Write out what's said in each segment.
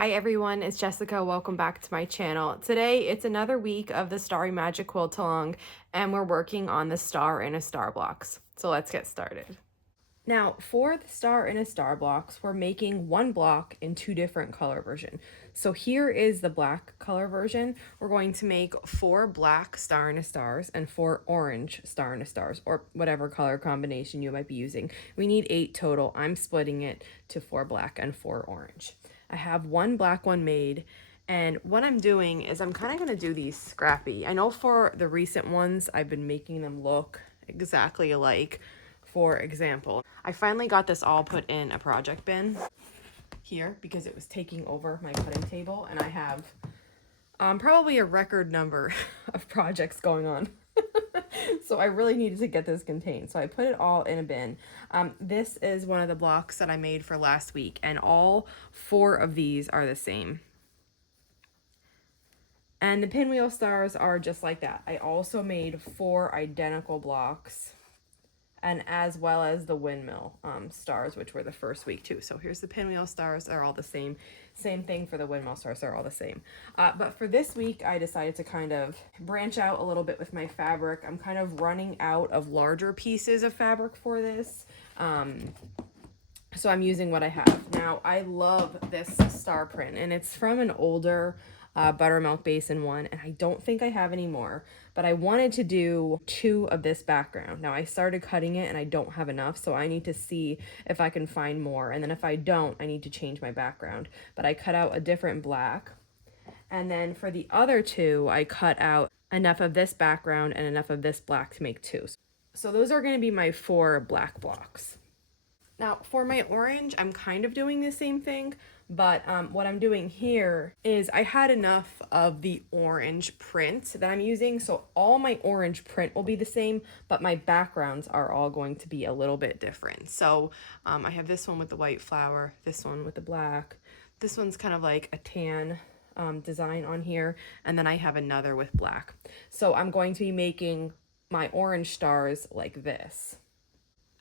Hi everyone, it's Jessica. Welcome back to my channel. Today it's another week of the Starry Magic quilt along and we're working on the star in a star blocks. So let's get started. Now for the star in a star blocks, we're making one block in two different color versions. So here is the black color version. We're going to make 4 black star in a stars and 4 orange star in a stars, or whatever color combination you might be using. We need 8 total. I'm splitting it to 4 black and 4 orange. I have one black one made, and what I'm doing is I'm kind of going to do these scrappy. I know for the recent ones, I've been making them look exactly alike. For example, I finally got this all put in a project bin here because it was taking over my cutting table, and I have probably a record number of projects going on. So I really needed to get this contained. So I put it all in a bin. This is one of the blocks that I made for last week, and all 4 of these are the same. And the pinwheel stars are just like that. I also made 4 identical blocks, and as well as the windmill stars, which were the first week too. So here's the pinwheel stars, they're all the same. Same thing for the windmill stars, they're all the same. But for this week, I decided to kind of branch out a little bit with my fabric. I'm kind of running out of larger pieces of fabric for this. So I'm using what I have. Now, I love this star print, and it's from an older buttermilk basin one, and I don't think I have any more, but I wanted to do 2 of this background. Now I started cutting it and I don't have enough, so I need to see if I can find more, and then if I don't, I need to change my background. But I cut out a different black, and then for the other 2, I cut out enough of this background and enough of this black to make 2. So those are going to be my 4 black blocks. Now for my orange, I'm kind of doing the same thing, but what I'm doing here is I had enough of the orange print that I'm using, so all my orange print will be the same, but my backgrounds are all going to be a little bit different. So I have this one with the white flower, this one with the black, this one's kind of like a tan design on here, and then I have another with black. So I'm going to be making my orange stars like this.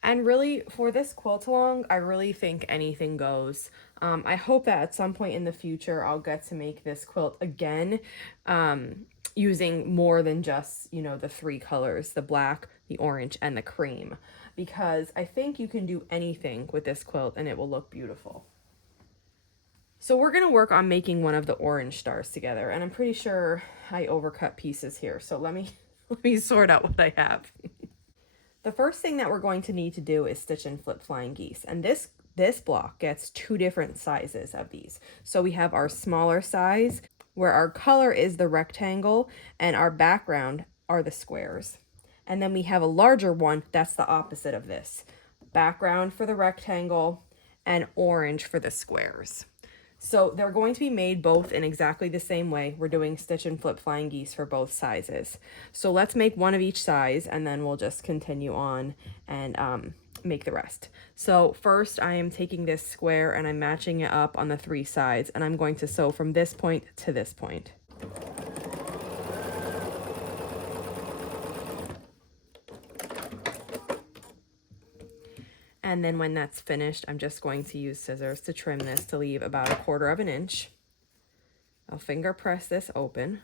And really, for this quilt along, I really think anything goes. I hope that at some point in the future, I'll get to make this quilt again, using more than just, the 3 colors, the black, the orange, and the cream. Because I think you can do anything with this quilt and it will look beautiful. So we're going to work on making one of the orange stars together. And I'm pretty sure I overcut pieces here. So let me sort out what I have. The first thing that we're going to need to do is stitch and flip flying geese, and this block gets 2 different sizes of these. So we have our smaller size where our color is the rectangle and our background are the squares. And then we have a larger one that's the opposite of this. Background for the rectangle and orange for the squares. So they're going to be made both in exactly the same way. We're doing stitch and flip flying geese for both sizes. So let's make one of each size, and then we'll just continue on and make the rest. So first I am taking this square and I'm matching it up on the 3 sides, and I'm going to sew from this point to this point. And then when that's finished, I'm just going to use scissors to trim this to leave about 1/4 inch. I'll finger press this open.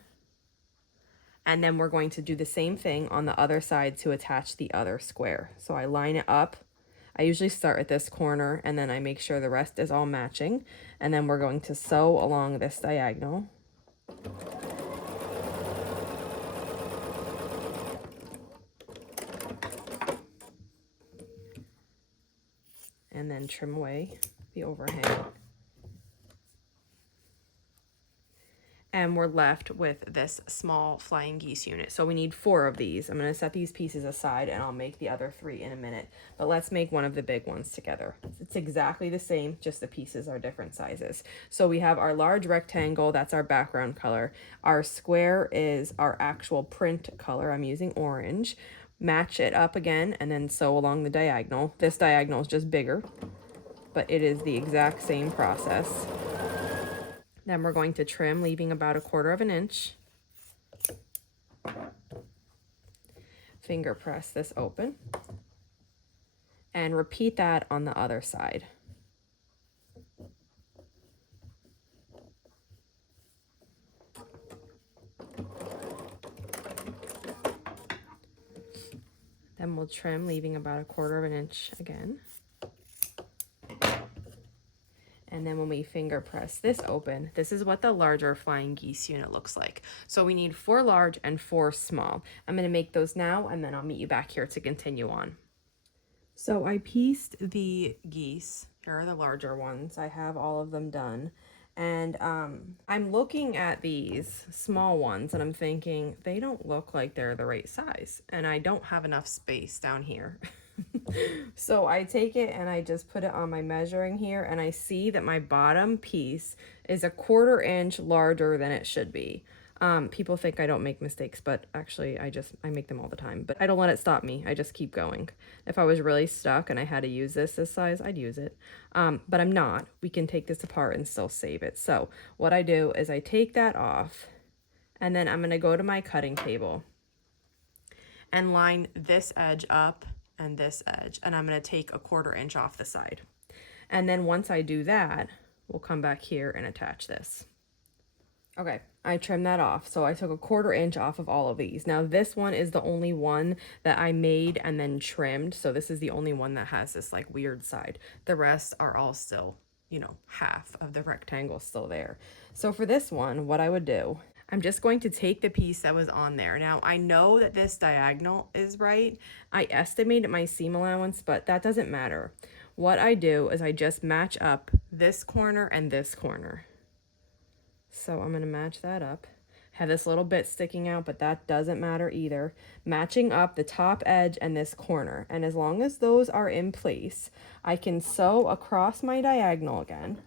And then we're going to do the same thing on the other side to attach the other square. So I line it up. I usually start at this corner and then I make sure the rest is all matching. And then we're going to sew along this diagonal. And then trim away the overhang. And we're left with this small flying geese unit. So we need 4 of these. I'm going to set these pieces aside and I'll make the other 3 in a minute. But let's make one of the big ones together. It's exactly the same, just the pieces are different sizes. So we have our large rectangle, that's our background color. Our square is our actual print color. I'm using orange. Match it up again and then sew along the diagonal. This diagonal is just bigger, but it is the exact same process. Then we're going to trim, leaving about 1/4 inch. Finger press this open. And repeat that on the other side. Then we'll trim, leaving about 1/4 of an inch again. And then when we finger press this open, this is what the larger flying geese unit looks like. So we need 4 large and 4 small. I'm gonna make those now, and then I'll meet you back here to continue on. So I pieced the geese. Here are the larger ones. I have all of them done. And I'm looking at these small ones and I'm thinking they don't look like they're the right size. And I don't have enough space down here. So I take it and I just put it on my measuring here, and I see that my bottom piece is 1/4 inch larger than it should be. People think I don't make mistakes, but actually I make them all the time. But I don't let it stop me. I just keep going. If I was really stuck and I had to use this size, I'd use it. But I'm not. We can take this apart and still save it. So what I do is I take that off, and then I'm going to go to my cutting table and line this edge up and this edge, and I'm going to take 1/4 inch off the side. And then once I do that, we'll come back here and attach this. Okay, I trimmed that off. So I took 1/4 inch off of all of these. Now this one is the only one that I made and then trimmed. So this is the only one that has this like weird side. The rest are all still, you know, half of the rectangle still there. So for this one, what I would do, I'm just going to take the piece that was on there. Now I know that this diagonal is right. I estimated my seam allowance, but that doesn't matter. What I do is I just match up this corner and this corner. So I'm going to match that up. Have this little bit sticking out, but that doesn't matter either. Matching up the top edge and this corner. And as long as those are in place, I can sew across my diagonal again.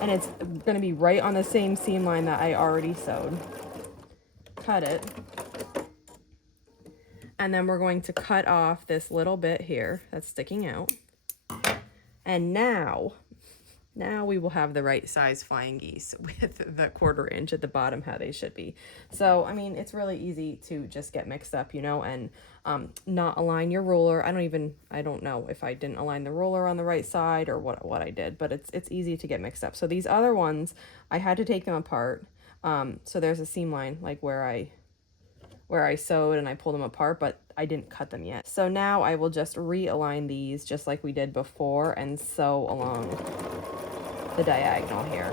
And it's going to be right on the same seam line that I already sewed. Cut it. And then we're going to cut off this little bit here that's sticking out. And now we will have the right size flying geese with the 1/4 inch at the bottom, how they should be. So, I mean, it's really easy to just get mixed up, you know, and not align your ruler. I don't know if I didn't align the ruler on the right side or what I did, but it's easy to get mixed up. So these other ones, I had to take them apart. So there's a seam line like where I sewed and I pulled them apart, but I didn't cut them yet. So now I will just realign these just like we did before and sew along the diagonal here.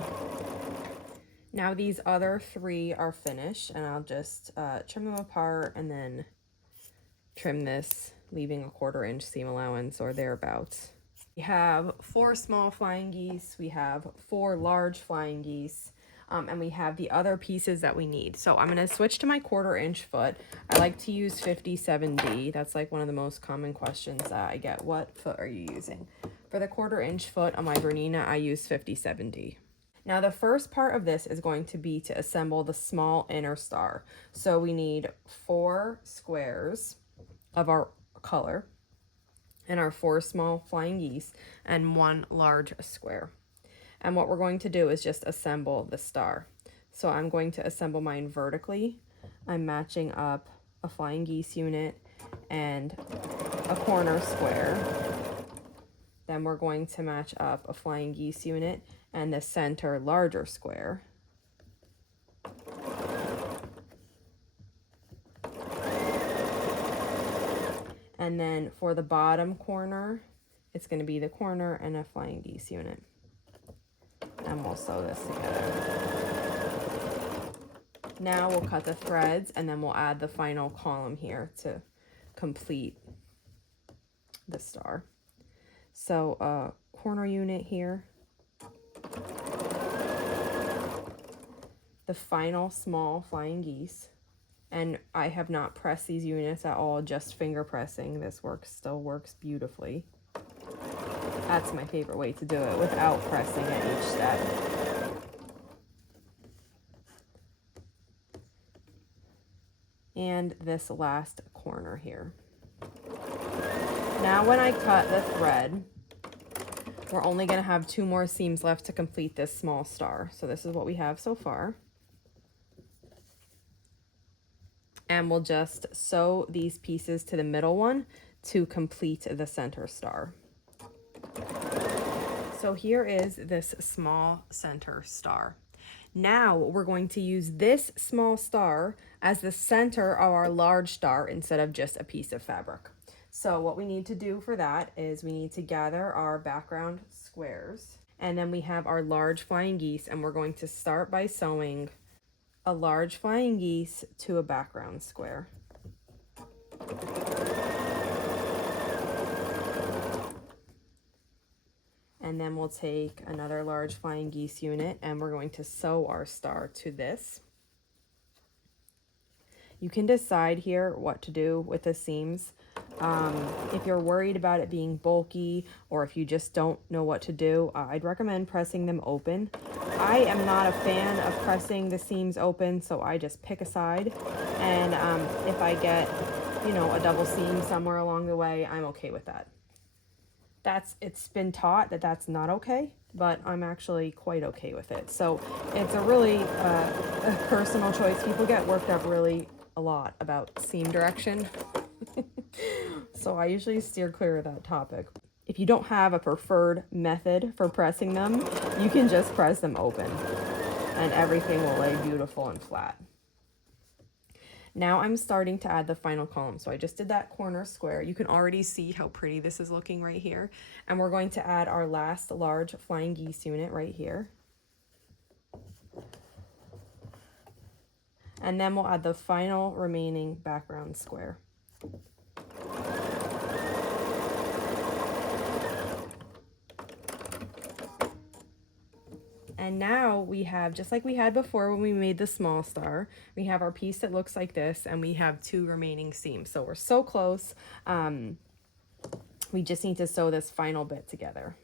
Now these other 3 are finished, and I'll just trim them apart and then trim this, leaving 1/4 inch seam allowance or thereabouts. We have 4 small flying geese, we have 4 large flying geese, and we have the other pieces that we need. So I'm going to switch to my 1/4 inch foot. I like to use 57D. That's like one of the most common questions that I get. What foot are you using? For the 1/4 inch foot on my Bernina, I use 57D. Now the first part of this is going to be to assemble the small inner star. So we need 4 squares of our color and our 4 small flying geese and 1 large square. And what we're going to do is just assemble the star. So I'm going to assemble mine vertically. I'm matching up a flying geese unit and a corner square. Then we're going to match up a flying geese unit and the center larger square. And then for the bottom corner, it's going to be the corner and a flying geese unit. And we'll sew this together. Now we'll cut the threads and then we'll add the final column here to complete the star. So corner unit here, the final small flying geese, and I have not pressed these units at all, just finger pressing. This still works beautifully. That's my favorite way to do it, without pressing at each step. And this last corner here. Now when I cut the thread, we're only going to have 2 more seams left to complete this small star. So this is what we have so far. And we'll just sew these pieces to the middle one to complete the center star. So here is this small center star. Now we're going to use this small star as the center of our large star instead of just a piece of fabric. So what we need to do for that is we need to gather our background squares, and then we have our large flying geese, and we're going to start by sewing a large flying geese to a background square. And then we'll take another large flying geese unit and we're going to sew our star to this. You can decide here what to do with the seams. If you're worried about it being bulky, or if you just don't know what to do, I'd recommend pressing them open. I am not a fan of pressing the seams open, so I just pick a side. And if I get, you know, a double seam somewhere along the way, I'm okay with that. It's been taught that that's not okay, but I'm actually quite okay with it. So it's a really a personal choice. People get worked up really a lot about seam direction. So I usually steer clear of that topic. If you don't have a preferred method for pressing them, you can just press them open and everything will lay beautiful and flat. Now I'm starting to add the final column. So I just did that corner square. You can already see how pretty this is looking right here. And we're going to add our last large flying geese unit right here. And then we'll add the final remaining background square. And now we have, just like we had before when we made the small star, we have our piece that looks like this, and we have 2 remaining seams. So we're so close. We just need to sew this final bit together.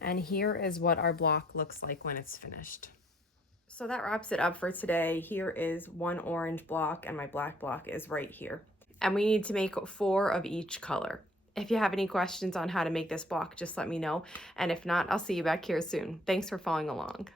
And here is what our block looks like when it's finished. So that wraps it up for today. Here is one orange block and my black block is right here. And we need to make 4 of each color. If you have any questions on how to make this block, just let me know. And if not, I'll see you back here soon. Thanks for following along.